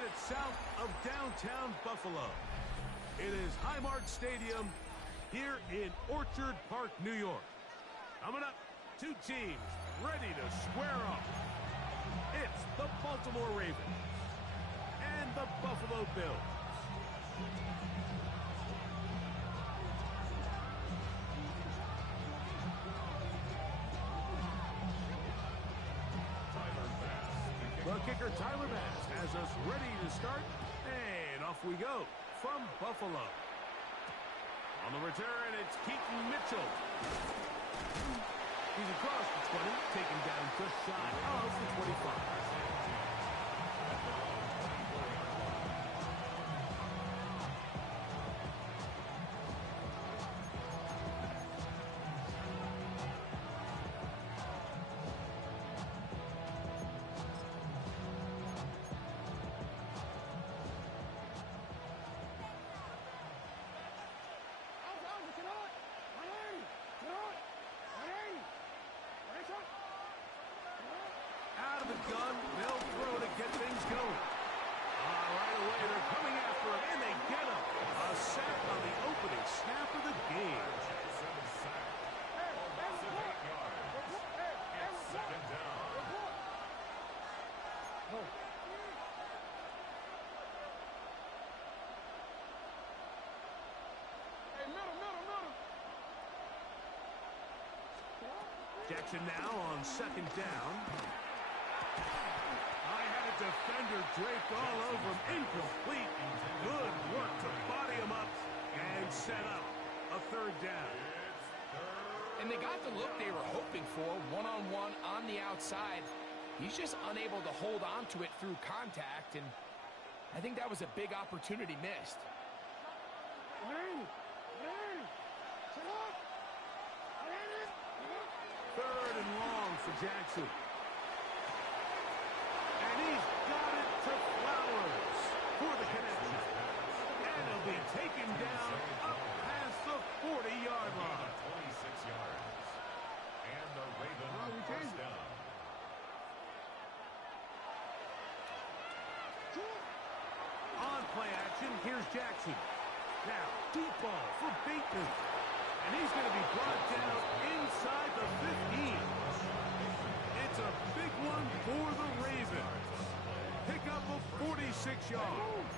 minutes south of downtown Buffalo. It is Highmark Stadium here in Orchard Park, New York. Coming up, two teams ready to square off. It's the Baltimore Ravens and the Buffalo Bills. The kicker, Tyler Bass, has us ready to start, and off we go from Buffalo. On the return, it's Keaton Mitchell. He's across the 20, taken down just shy of the 25. Out of the gun, they'll throw to get things going. Right away, they're coming after him, and they get him. A sack on the opening snap of the game. It's second down. Jackson now on second down. I had a defender draped all over him. Incomplete. Good work to body him up and set up a third down. And they got the look they were hoping for, one-on-one on the outside. He's just unable to hold on to it through contact, and I think that was a big opportunity missed. Third and long for Jackson. And he's got it to Flowers for the connection. And he'll be taken down up past the 40-yard line. 26 yards. And the Ravens first down. On play action, here's Jackson. Now, deep ball for Bateman. And he's going to be brought down inside the 15. It's a big one for the Ravens. Pick up of 46 yards.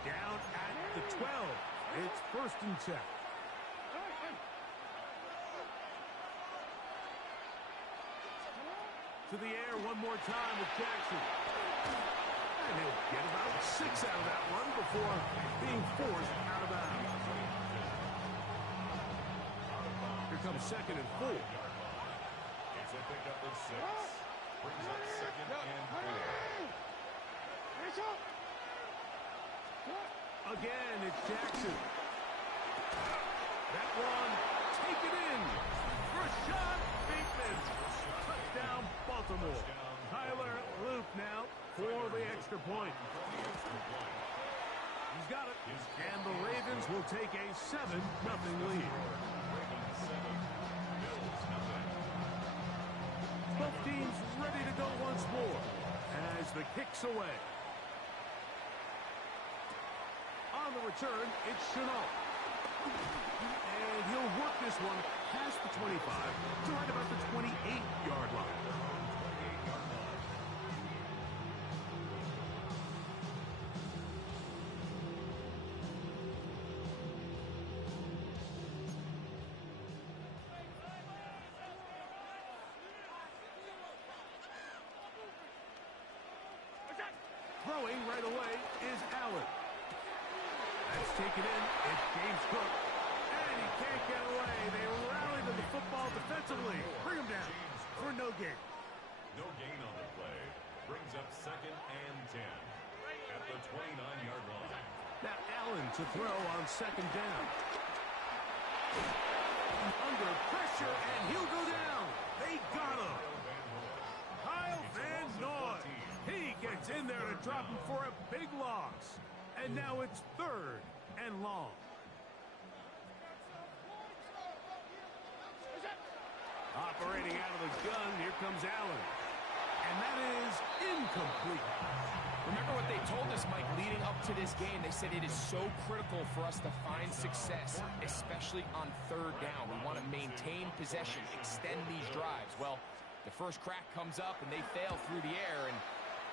Down at the 12. It's first and 10. To the air one more time with Jackson. And he'll get about 6 out of that one before being forced out of bounds. Here comes second and 4. It's a pickup of 6. Brings up second and 4. Again, it's Jackson. That one, take it in. Rashad Bateman. Touchdown, Baltimore. Tyler Luke now for the extra point. He's got it. And the Ravens will take a 7-0 lead. Both teams ready to go once more as the kick's away. On the return, it's Chenault. And he'll work this one past the 25 to right about the 28-yard line. Throwing right away is Allen. That's taken in. It's James Cook. And he can't get away. They rally to the football defensively. Bring him down for no gain. No gain on the play. Brings up second and 10 at the 29-yard line. Now Allen to throw on second down. Under pressure, and he'll go down. They got him. Kyle Van Noy. He gets in there to drop him for a big loss. And now it's third and long. Operating out of the gun, here comes Allen. And that is incomplete. Remember what they told us, Mike, leading up to this game, they said it is so critical for us to find success, especially on third down. We want to maintain possession, extend these drives. Well, the first crack comes up and they fail through the air, and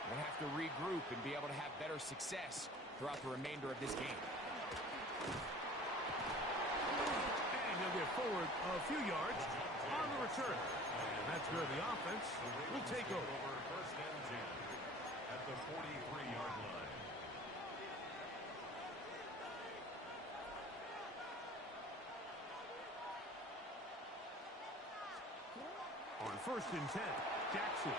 we're going to have to regroup and be able to have better success throughout the remainder of this game. And he'll get forward a few yards on the return. And that's where the offense will take over. First and 10 at the 43-yard line. On first and 10, Jackson.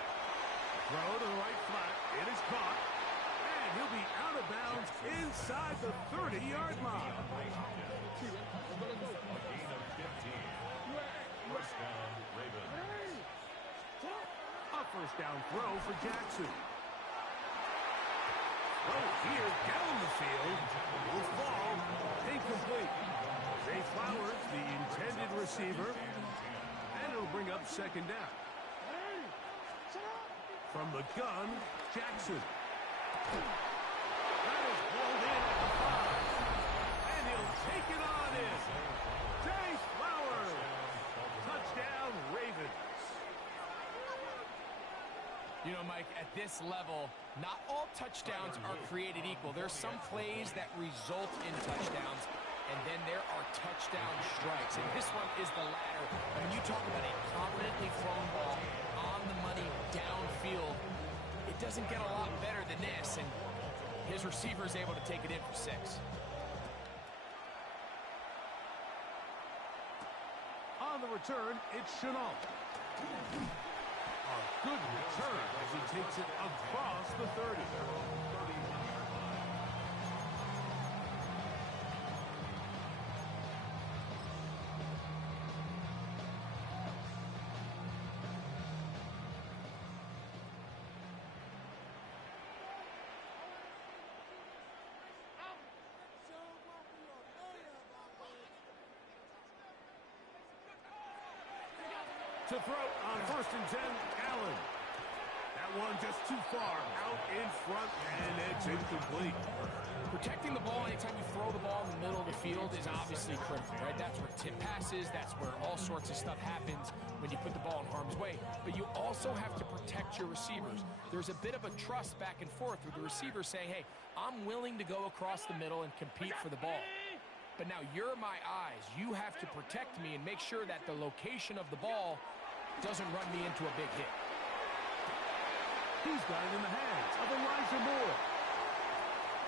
Throw to the right flat. It is caught. And he'll be out of bounds inside the 30-yard line. A gain of 15. First down, Ravens. A first down throw for Jackson. Oh, here down the field. Will fall. Incomplete. Zay Flowers, the intended receiver. And it'll bring up second down. From the gun, Jackson. That is pulled in at the 5. And he'll take it on in. Zay Flowers. Touchdown, Ravens. You know, Mike, at this level, not all touchdowns are created equal. There's some plays that result in touchdowns, and then there are touchdown strikes. And this one is the latter. When you talk about a confidently thrown ball on the money downfield, it doesn't get a lot better than this, and his receiver is able to take it in for 6. On the return, it's Chenault. A good return as he takes it across the 30. To throw on first and 10, Allen. That one just too far out in front, and it's incomplete. Protecting the ball anytime you throw the ball in the middle of the field is obviously critical, right? That's where tip passes, that's where all sorts of stuff happens when you put the ball in harm's way. But you also have to protect your receivers. There's a bit of a trust back and forth with the receiver saying, hey, I'm willing to go across the middle and compete for the ball. But now you're my eyes. You have to protect me and make sure that the location of the ball doesn't run me into a big hit. He's got it in the hands of Elijah Moore.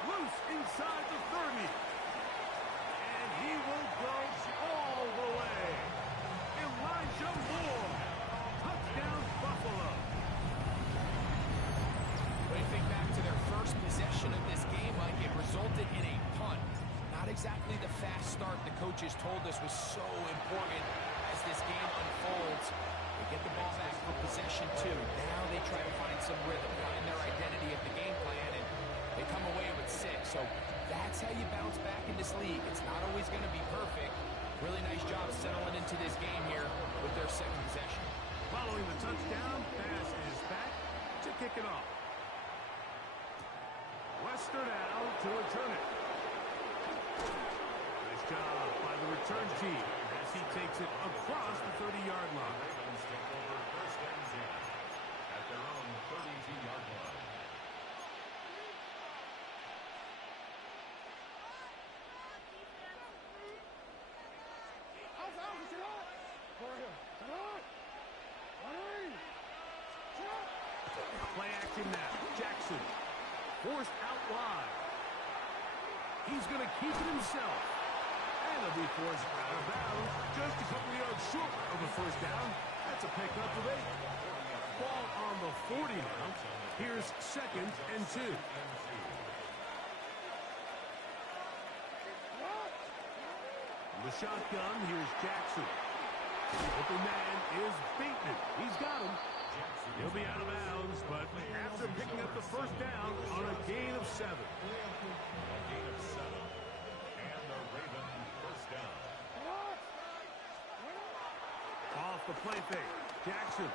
Loose inside the 30. And he will go all the way. Elijah Moore. Touchdown, Buffalo. When you think back to their first possession of this game, Mike, it resulted in a punt. Not exactly the fast start the coaches told us was so important as this game unfolds. They get the ball back for possession 2. Now they try to find some rhythm, find their identity of the game plan, and they come away with 6. So that's how you bounce back in this league. It's not always going to be perfect. Really nice job settling into this game here with their second possession. Following the touchdown, pass is back to kick it off. Wester now to return it. Nice job by the return team as he takes it across the 30-yard line. Ravens take over first and 10 at their own 32-yard line. Play action now. Jackson forced out wide. He's going to keep it himself. And he'll be forced out of bounds just a couple yards short of the first down. That's a pickup of 8. Ball on the 40 now. Here's second and 2. From the shotgun, here's Jackson. The open man is Bateman. He's got him. He'll be out of bounds, but after picking up the first down on a gain of 7. A gain of 7. And the Ravens first down. Off the play fake. Jackson.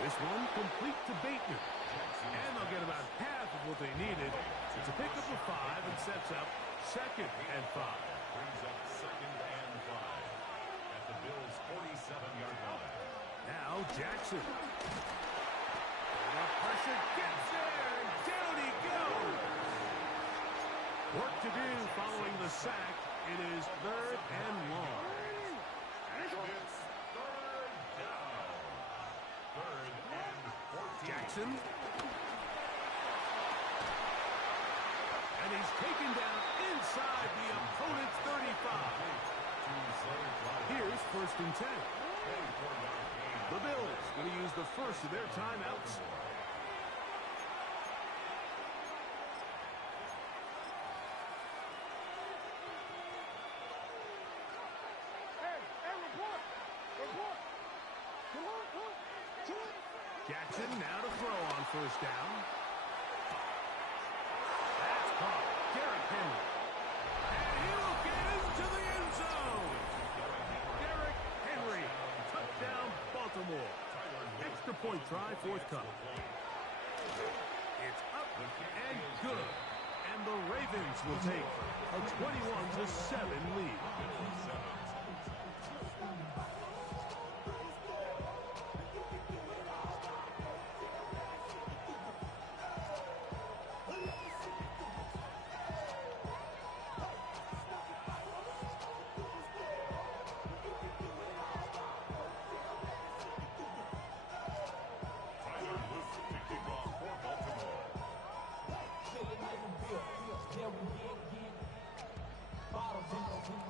This one complete to Bateman. And they'll get about half of what they needed. It's a pickup of 5 and sets up 2nd and 5. Brings up 2nd and 5 at the Bills' 47-yard line. Now Jackson. The pressure gets there, and down he goes. Work to do following the sack. It is 3rd and long. It's 3rd down. 3rd and 14. Jackson. And he's taken down inside the opponent's 35. Here's 1st and 10. The Bills going to use the first of their timeouts. Jackson now to throw on 1st down. That's caught. Derrick Henry. And he will get into the end zone. Derrick Henry. Touchdown, Baltimore. Extra point try, 4th cup. It's up and good. And the Ravens will take a 21-7 lead.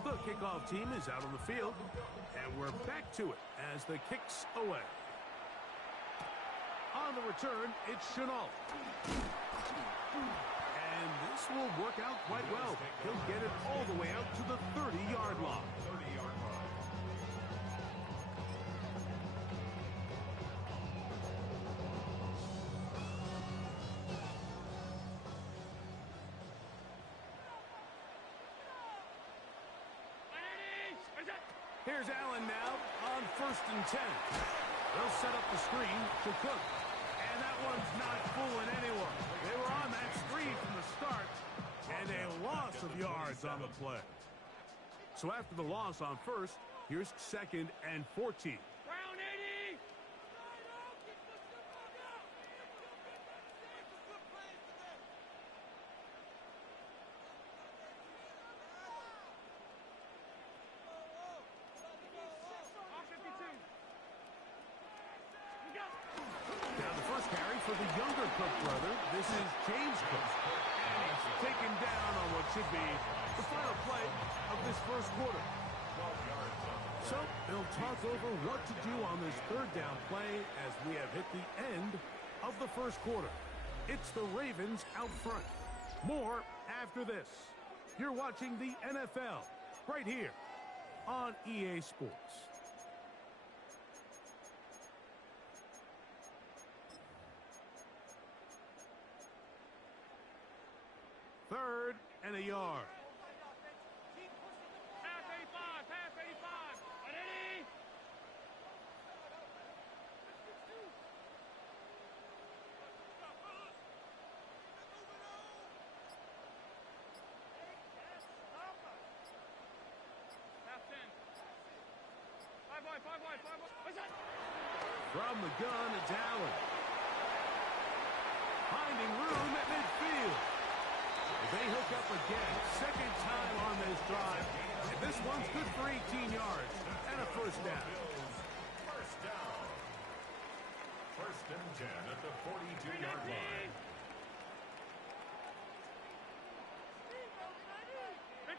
The kickoff team is out on the field, and we're back to it as the kick's away. On the return, it's Chenault. And this will work out quite well. He'll get it all the way out to the 30-yard line. 30-yard line. Here's Allen now on 1st and 10. They'll set up the screen to Cook. And that one's not fooling anyone. They were on that screen from the start. And a loss of yards on the play. So after the loss on 1st, here's 2nd and 14. For the younger Cook brother, this is James Cook. And he's taken down on what should be the final play of this 1st quarter. So they'll talk over what to do on this 3rd down play as we have hit the end of the 1st quarter. It's the Ravens out front. More after this. You're watching the NFL right here on EA Sports. 3rd and a yard. Pass 85, pass 85. Ready? Pass 10. 5 wide, 5 wide, 5 wide. What's that? From the gun, it's Allen. Finding room at midfield. They hook up again. 2nd time on this drive. And this one's good for 18 yards and a 1st down. 1st down. 1st and 10 at the 42-yard line.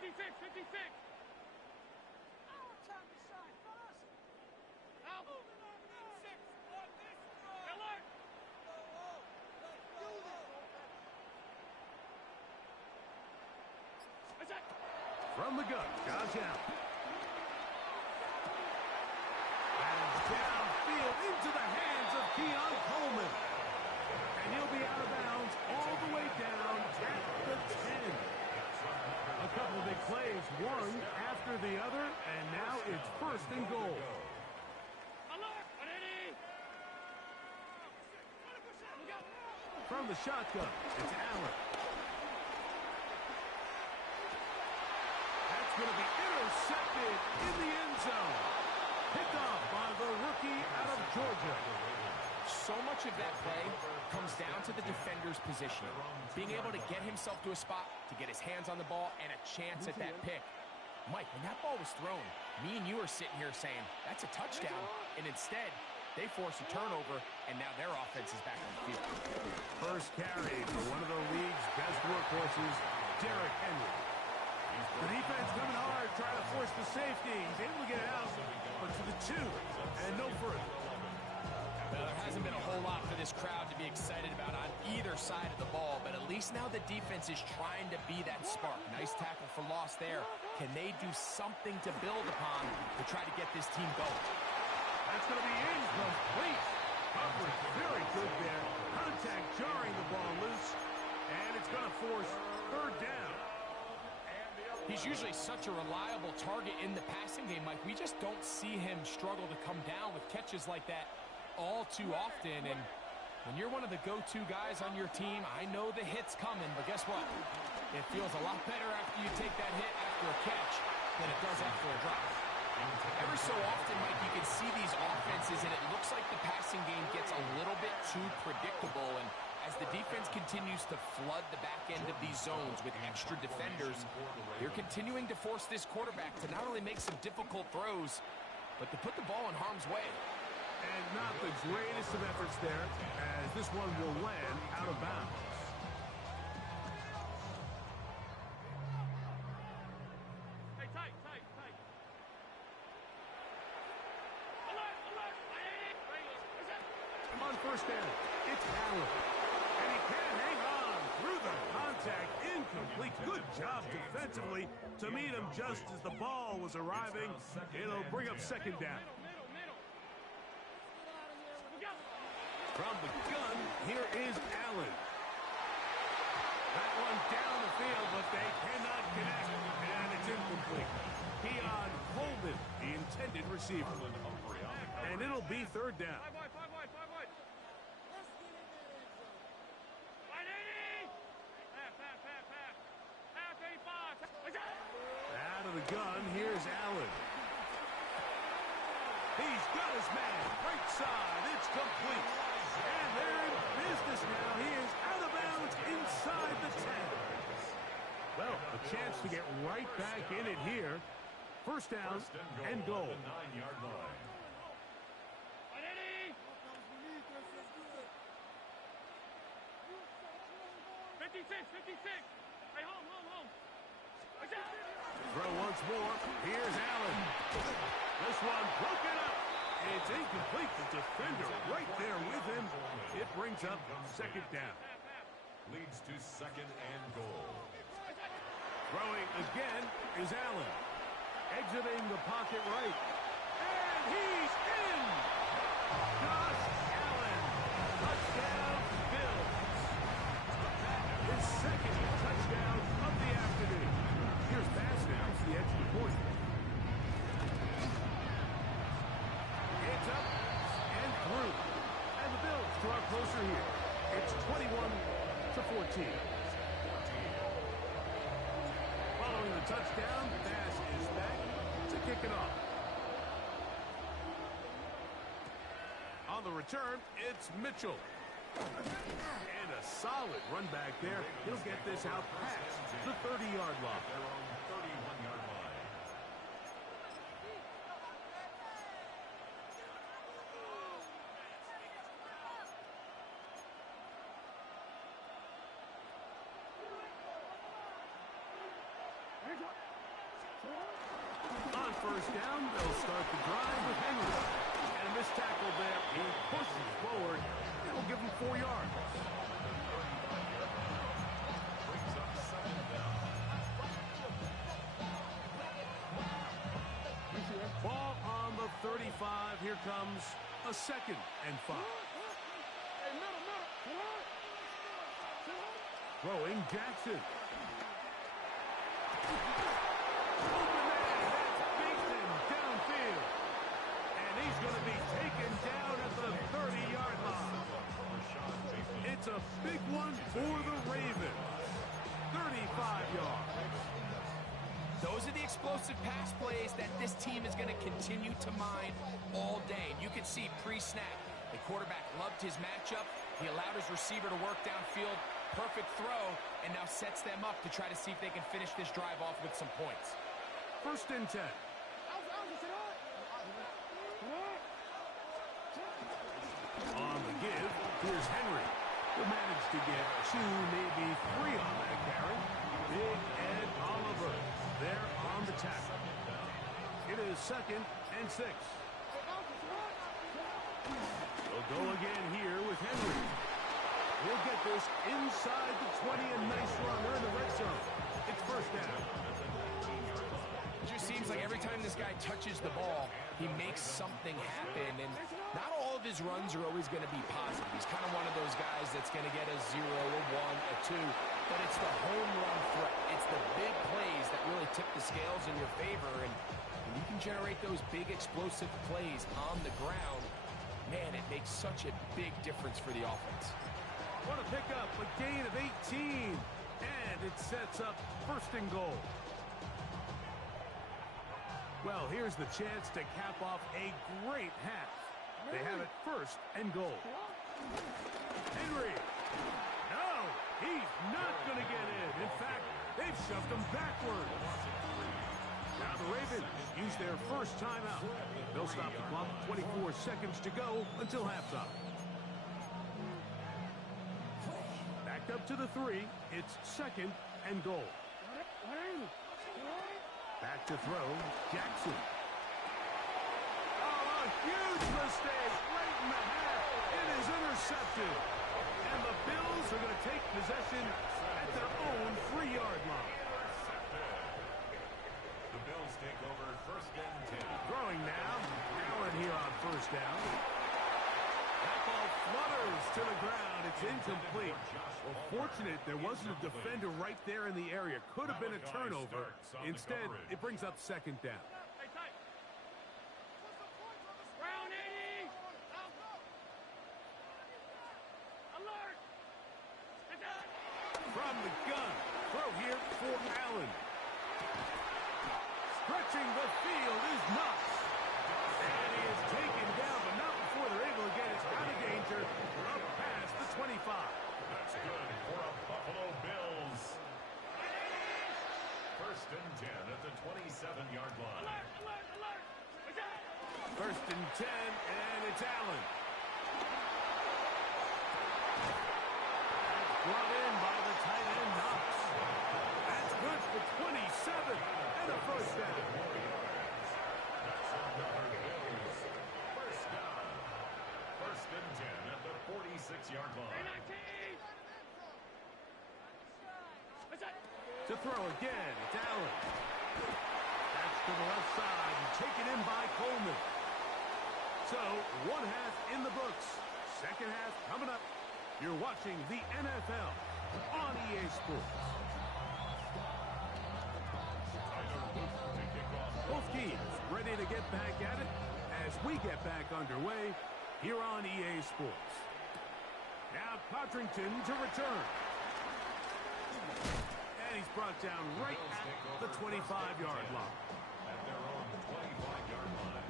56, 56. From the gun, Josh Allen. And downfield into the hands of Keon Coleman. And he'll be out of bounds all the way down at the 10. A couple of big plays, one after the other, and now it's 1st and goal. the shotgun. It's Allen. That's going to be intercepted in the end zone. Picked off by the rookie out of Georgia. So much of that play comes down to the defender's position. Being able to get himself to a spot, to get his hands on the ball, and a chance at that pick. Mike, when that ball was thrown, me and you are sitting here saying, that's a touchdown. And instead, they force a turnover, and now their offense is back on the field. First carry for one of the league's best workhorses, Derrick Henry. The defense coming hard, trying to force the safety. He's able to get it out, but to the 2, and no further. Well, there hasn't been a whole lot for this crowd to be excited about on either side of the ball, but at least now the defense is trying to be that spark. Nice tackle for loss there. Can they do something to build upon to try to get this team going? That's going to be incomplete. Coverage very good there. Contact jarring the ball loose, and it's going to force third down. He's usually such a reliable target in the passing game, Mike. We just don't see him struggle to come down with catches like that all too often. And when you're one of the go-to guys on your team, I know the hit's coming, but guess what? It feels a lot better after you take that hit after a catch than it does after a drop. Every so often, Mike, you can see these offenses, and it looks like the passing game gets a little bit too predictable. And as the defense continues to flood the back end of these zones with extra defenders, they're continuing to force this quarterback to not only make some difficult throws, but to put the ball in harm's way. And not the greatest of efforts there, as this one will land out of bounds. Hey, tight. On first down, it's Allen. And he can hang on through the contact. Incomplete. Good job defensively to meet him just as the ball was arriving. It'll bring up second down. From the gun, here is Allen. That one down the field, but they cannot connect, and it's incomplete. Keon Coleman, the intended receiver. And it'll be third down. 5 wide. 180! Pass. Pass 85. Out of the gun, here's Allen. He's got his man. Right side, it's complete. And they're in business now. He is out of bounds inside the 10. Well, a chance to get right back in it here. First down and goal. 9-yard line. 180! 56. Hey, home. Throw once more. Here's Allen. This one broken up. It's incomplete. The defender right there with him. It brings up second down. Leads to second and goal. Throwing again is Allen. Exiting the pocket right. And he's in! Josh Allen. Touchdown, Bills. His second touchdown of the afternoon. Here's pass now to the extra point. It's up and through. And the Bills draw closer here. It's 21-14. Following the touchdown, the pass is back to kick it off. On the return, it's Mitchell. And a solid run back there. He'll get this out past the 30-yard line. Their own 31-yard line. On first down, they'll start the drive with Henry. And a missed tackle there. He pushes forward. It'll give him 4 yards. Brings up second down. Ball on the 35. Here comes a second and 5. Throwing Jackson. Open man, that's Bateman downfield. And he's going to be taken down at the 30-yard line. It's a big one for the Ravens. 35 yards. Those are the explosive pass plays that this team is going to continue to mine all day. And you can see pre-snap, the quarterback loved his matchup. He allowed his receiver to work downfield. Perfect throw, and now sets them up to try to see if they can finish this drive off with some points. 1st and 10. On the give, here's Henry. He managed to get 2, maybe 3 on that carry. Big Ed Oliver there on the tackle. It is 2nd and 6. They'll go again here with Henry. He'll get this inside the 20, a nice run. They're in the red zone. It's 1st down. It just seems like every time this guy touches the ball, he makes something happen. And not all of his runs are always going to be positive. He's kind of one of those guys that's going to get a 0, a 1, a 2. But it's the home run threat. It's the big plays that really tip the scales in your favor. And when you can generate those big explosive plays on the ground, man, it makes such a big difference for the offense. What a pickup, a gain of 18. And it sets up 1st and goal. Well, here's the chance to cap off a great half. They have it 1st and goal. Henry. No, he's not going to get in. In fact, they've shoved him backwards. Now the Ravens use their 1st timeout. They'll stop the clock. 24 seconds to go until halftime. Back up to the 3. It's 2nd and goal. Back to throw, Jackson. Oh, a huge mistake right in the half. It is intercepted. And the Bills are going to take possession at their own 3-yard line. The Bills take over 1st and 10. Throwing now. Allen here on 1st down. That ball flutters to the ground. It's incomplete. Well, fortunate there wasn't a defender right there in the area. Could have been a turnover. Instead, it brings up 2nd down. From the gun. Throw here for Allen. Stretching the field is Knox. And he is taken down, but not before they're able to get it out of danger. Up past the 25. That's good for a Buffalo Bills. 1st and 10 at the 27-yard line. 1st and 10, and it's Allen. That's brought in by the tight end, Knox. That's good for 27, and a 1st down. That's another Bills 1st down. 1st and 10 at the 46-yard line. To throw again, it's Allen. That's to the left side and taken in by Coleman. So, 1 half in the books. 2nd half coming up. You're watching the NFL on EA Sports. Both teams ready to get back at it as we get back underway here on EA Sports. Now Codrington to return. And he's brought down right at the 25-yard line. At their own 25-yard line.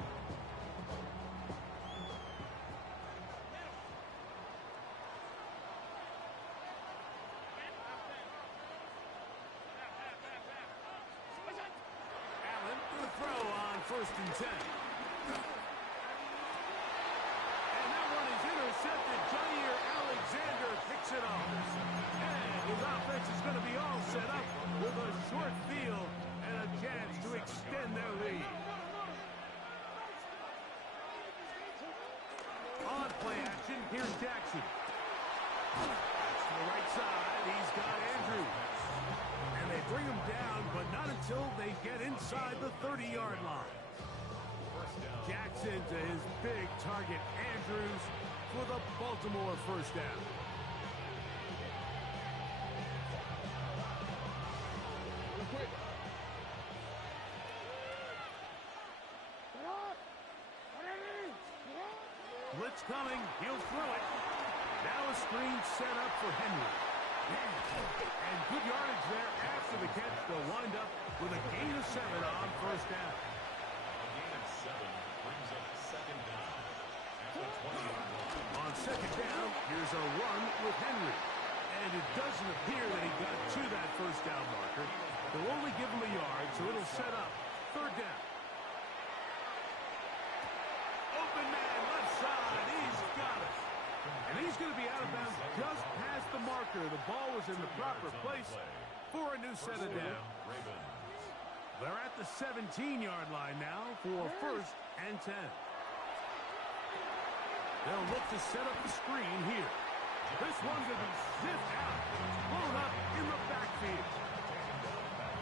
Allen to throw on 1st and 10. And that one is intercepted. Jair Alexander picks it up. And his offense is going to be all set up with a short field and a chance to extend their lead. On play action, here's Jackson. That's to the right side. He's got Andrews. And they bring him down, but not until they get inside the 30-yard line. Jackson to his big target, Andrews, for the Baltimore 1st down. Blitz coming. He'll throw it. Now a screen set up for Henry. And good yardage there after the catch. They'll wind up with a gain of 7 on first down. A gain of 7 brings up second down at the 20-yard line. On second down, here's a run with Henry. And it doesn't appear that he got to that first down marker. They'll only give him a yard, so it'll set up third down. Open man, left side. He's got it. And he's going to be out of bounds just past the marker. The ball was in the proper place for a new set of down. They're at the 17-yard line now for first and 10. They'll look to set up the screen here. This one's going to be sniffed out, blown up in the backfield.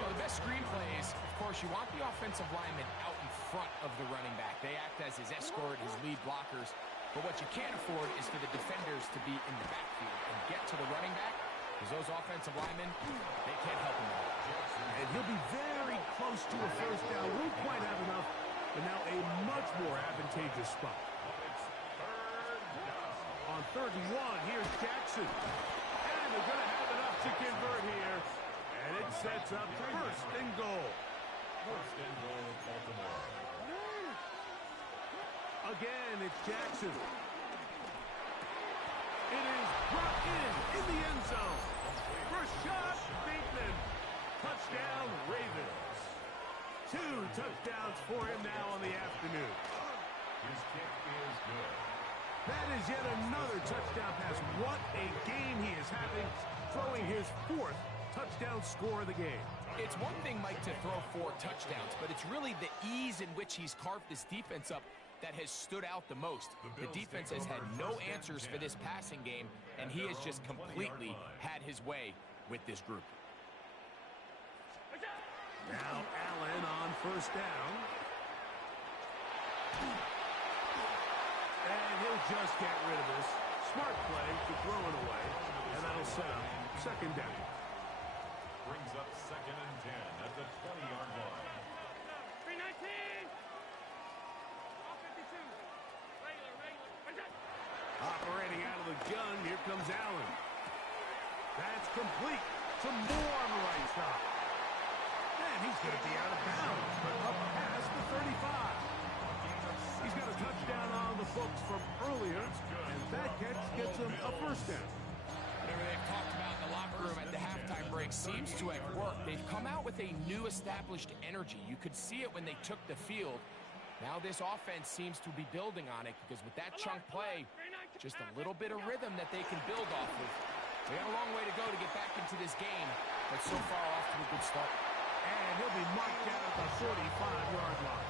Well, the best screen plays, of course, you want the offensive lineman out in front of the running back. They act as his escort, his lead blockers. But what you can't afford is for the defenders to be in the backfield and get to the running back, because those offensive linemen, they can't help him out. And he'll be very close to a first down. Won't quite have enough, but now a much more advantageous spot. On 3rd and 1, here's Jackson. And they're going to have enough to convert here. And it sets up first and goal. First and goal, Baltimore. Again, it's Jackson. It is brought in the end zone. First shot, Bateman. Touchdown, Ravens. 2 touchdowns for him now on the afternoon. His kick is good. That is yet another touchdown pass. What a game he is having, throwing his 4th touchdown score of the game. It's one thing, Mike, to throw 4 touchdowns, but it's really the ease in which he's carved this defense up that has stood out the most. The defense has had no answers for this passing game, and he has just completely had his way with this group. Now Allen on first down. And he'll just get rid of this. Smart play to throw it away, and that'll set up second down. Brings up second and 10 at the 20-yard line. 319. All 52. Regular. Operating out of the gun, here comes Allen. That's complete. Some more on the right side. And he's going to be out of bounds, but up past the 35. He's got a touchdown on the books from earlier, and that catch gets him a first down. Whatever they've talked about in the locker room at the halftime break seems to have worked. They've come out with a new established energy. You could see it when they took the field. Now this offense seems to be building on it, because with that chunk play, just a little bit of rhythm that they can build off of. They got a long way to go to get back into this game, but so far off to a good start. And he'll be marked down at the 45-yard line.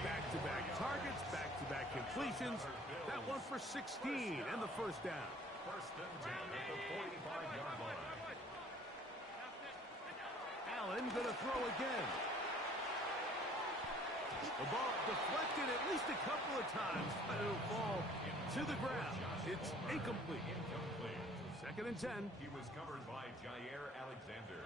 Back-to-back targets, back-to-back completions. That one for 16 and the first down. First and 10 at the 45-yard line. Allen going to throw again. The ball deflected at least a couple of times, but it'll fall to the ground. It's incomplete. Second and 10. He was covered by Jair Alexander.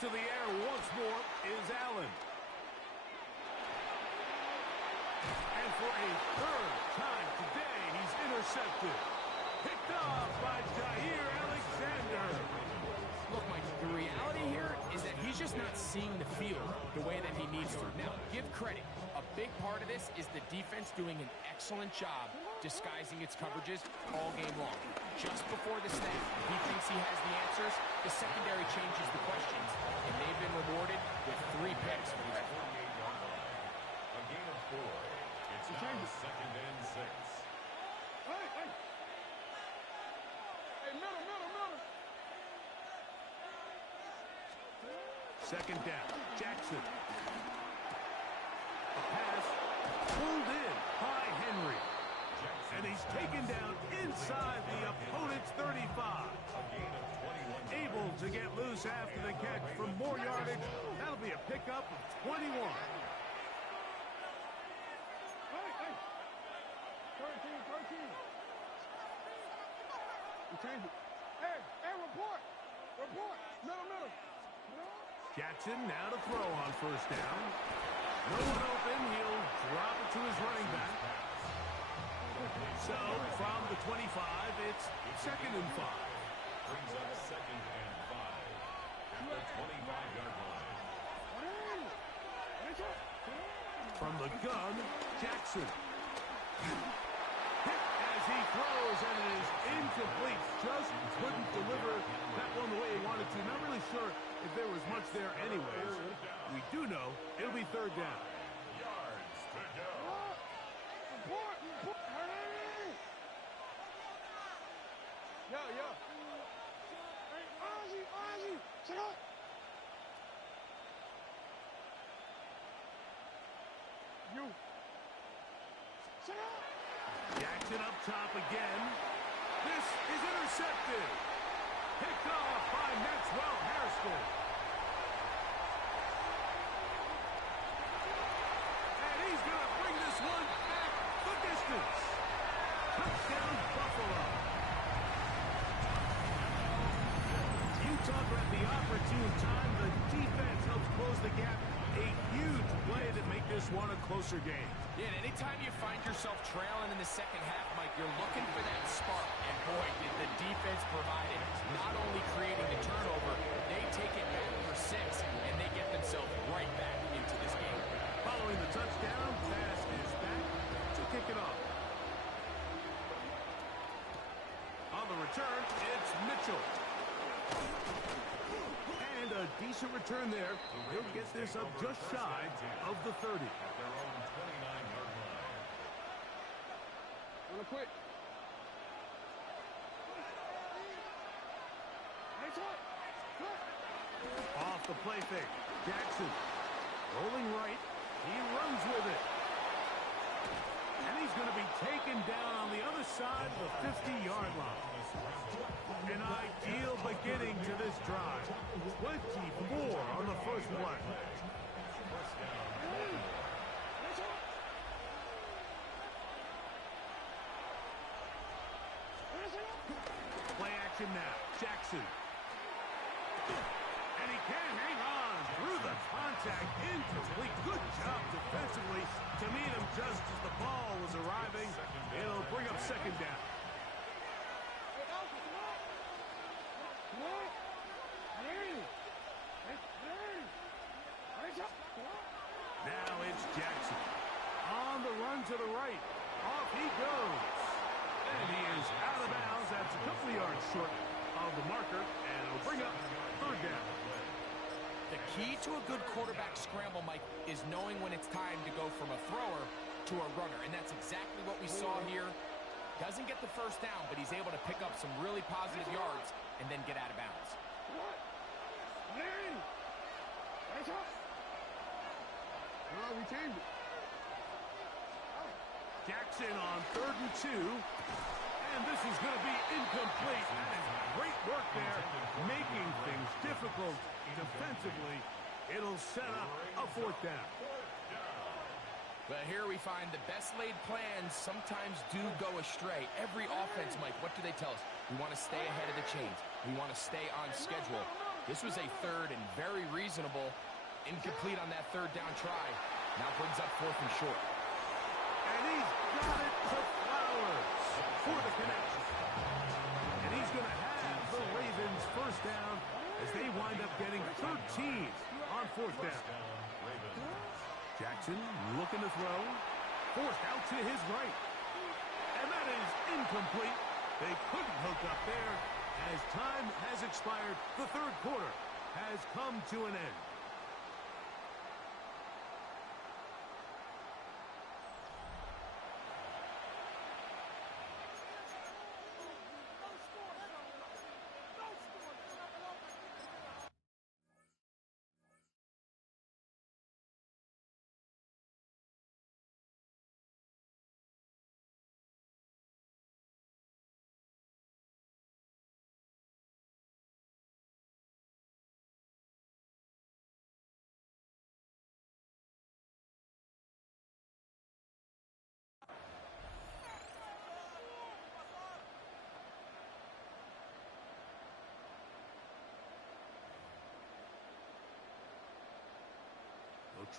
To the air once more is Allen. And for a 3rd time today, he's intercepted. Picked off by Jair Alexander. Look, Mike, the reality here is that he's just not seeing the field the way that he needs to. Now, give credit. A big part of this is the defense doing an excellent job disguising its coverages all game long. Just before the snap, he thinks he has the answers. The secondary changes the questions, and they've been rewarded with 3 picks for this. A gain of 4. It's now second and 6. Hey, middle. Second down, Jackson. A pass pulled in by Henry. And he's taken down inside the opponent's 35. Able to get loose after the catch for more yardage. That'll be a pickup of 21. Hey. 13. We changed it. Hey, report. Middle. Jackson now to throw on first down. No one open. He'll drop it to his running back. So from the 25, it's 2nd and 5. Brings up 2nd and 5 at the 25-yard line. From the gun, Jackson. Hit as he throws, and it is incomplete. Just couldn't deliver that one the way he wanted to. Not really sure if there was much there anyways. We do know it'll be 3rd down. Yards to go. Jackson up top again. This is intercepted. Picked off by Maxwell Harrison. And he's going to bring this one back the distance. Touchdown, Buffalo. Utah at the opportune time. The defense helps close the gap. A huge play to make this one a closer game. Yeah, and anytime you find yourself trailing in the second half, Mike, you're looking for that spark. And boy, did the defense provide it. Not only creating the turnover, they take it back for 6, and they get themselves right back into this game. Following the touchdown, pass is back to kick it off. On the return, it's Mitchell. And a decent return there. He'll get this up just shy of the 30. At their own 29-yard line. Wanna quit? Off the play fake. Jackson rolling right. He runs with it. And he's going to be taken down on the other side of the 50-yard line. An ideal beginning to this drive. 24 on the first play. Play action now. Jackson. And he can hang on through the contact. Incomplete. Good job defensively to meet him just as the ball was arriving. It'll bring up 2nd down. Now it's Jackson. On the run to the right. Off he goes. And he is out of bounds. That's a couple of yards short of the marker. And it'll bring up 3rd down. The key to a good quarterback scramble, Mike, is knowing when it's time to go from a thrower to a runner. And that's exactly what we saw here. Doesn't get the first down, but he's able to pick up some really positive yards and then get out of bounds. We changed it. Jackson on 3rd and 2. And this is going to be incomplete. That is great work there, making things difficult defensively. It'll set up a 4th down. But here we find the best laid plans sometimes do go astray. Every offense, Mike, what do they tell us? We want to stay ahead of the chains. We want to stay on schedule. This was a 3rd and very reasonable. Incomplete on that 3rd down try. Now brings up 4th and short. And he's got it to Flowers for the connection. And he's going to have the Ravens first down as they wind up getting 13 on 4th down. Jackson looking to throw. Forced out to his right. And that is incomplete. They couldn't hook up there. As time has expired, the 3rd quarter has come to an end.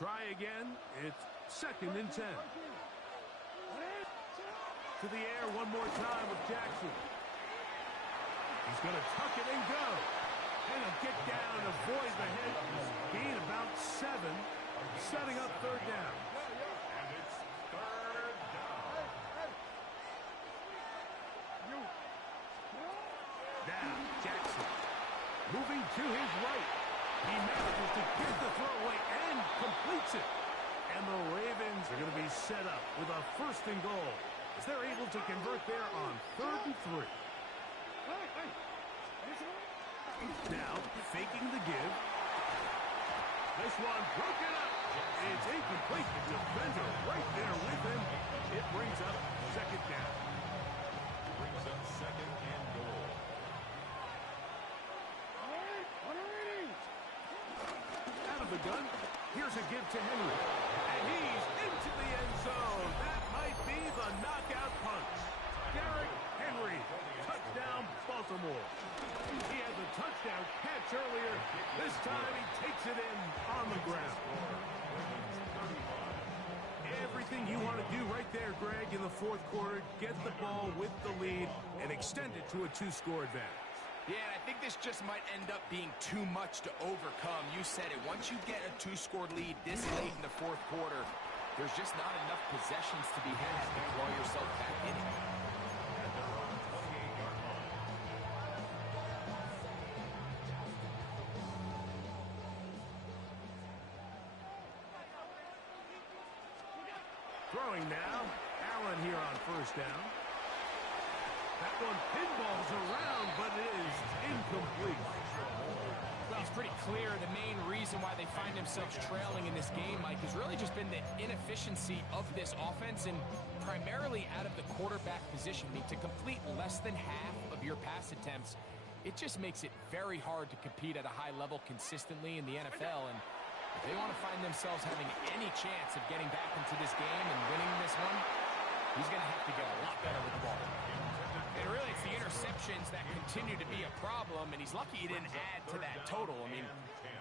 try again. It's 2nd and 10. To the air one more time with Jackson. He's going to tuck it and go. And he'll get down, avoid the hit. Gain about 7. Setting up 3rd down. And it's 3rd down. Now, Jackson. Moving to his right. He manages to get the throw away and completes it. And the Ravens are going to be set up with a 1st and goal, as they're able to convert there on 3rd and 3. Now, faking the give. This one broken up. It's incomplete. The defender right there with him. It brings up 2nd down. Brings up 2nd and goal. Out of the gun. Here's a give to Henry. And he's into the end zone. That might be the knockout punch. Derrick Henry. Touchdown, Baltimore. He had the touchdown catch earlier. This time he takes it in on the ground. Everything you want to do right there, Greg, in the 4th quarter. Get the ball with the lead and extend it to a 2-score advantage. Yeah, and I think this just might end up being too much to overcome. You said it. Once you get a 2-score lead this late in the 4th quarter, there's just not enough possessions to be had to claw yourself back in it. And they're on 28-yard line. Throwing now. Allen here on 1st down. That one pinballs around, but it is incomplete. Well, it's pretty clear the main reason why they find themselves trailing in this game, Mike, has really just been the inefficiency of this offense and primarily out of the quarterback position. I mean, to complete less than half of your pass attempts, it just makes it very hard to compete at a high level consistently in the NFL. And if they want to find themselves having any chance of getting back into this game and winning this one, he's going to have to get a lot better with the ball. And really, it's the interceptions that continue to be a problem, and he's lucky he didn't add to that total. I mean,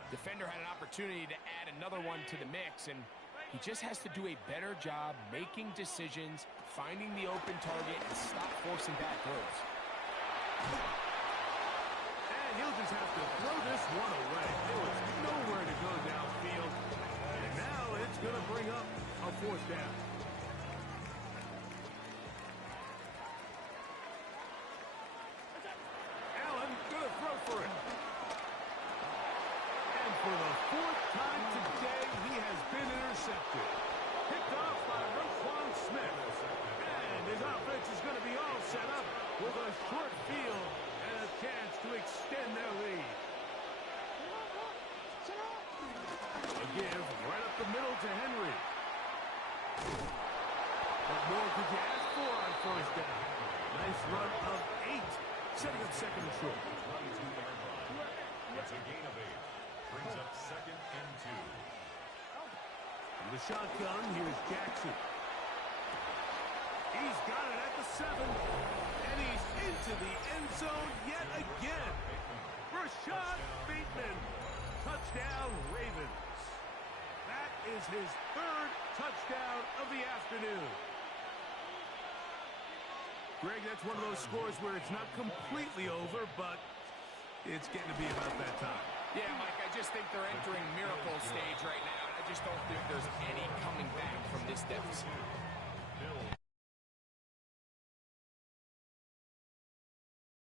defender had an opportunity to add another one to the mix, and he just has to do a better job making decisions, finding the open target, and stop forcing bad throws. And he'll just have to throw this one away. There was nowhere to go downfield, and now it's going to bring up a 4th down. For it. And for the 4th time today, he has been intercepted. Picked off by Roquan Smith. And his offense is going to be all set up with a short field and a chance to extend their lead. A give right up the middle to Henry. What more could you ask for on 1st down? Nice run of 8, setting up 2nd and short. It's a gain of 8. Brings up 2nd and 2. From the shotgun, here's Jackson. He's got it at the 7. And he's into the end zone yet again. Rashad Bateman. Touchdown, Ravens. That is his 3rd touchdown of the afternoon. Greg, that's one of those scores where it's not completely over, but it's getting to be about that time. Yeah, Mike, I just think they're entering miracle stage right now, and I just don't think there's any coming back from this deficit.